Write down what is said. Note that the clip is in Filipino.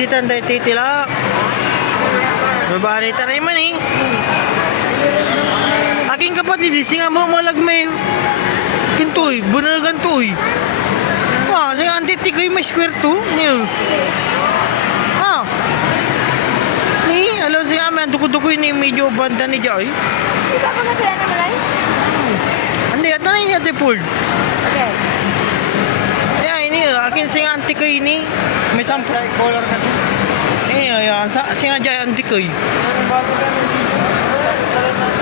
editan dahil titila. Mabalita na naman eh. Aking kapatid, singa mo malagmay. Kintoy, bunagan toy. Ah, singa antiti kayo may square to. Niyo. Ah. Ni, alam singa man, duko-duko ni medyo banda ni Joy. Di ba ako nagkaya na malay? Hindi, at na niya default. Okay. Yeah, ini akin singa anti kayo ni. May sample. Color kasi. Eh, ayan. Singa Joy anti kayo. Ano bago ka ng video?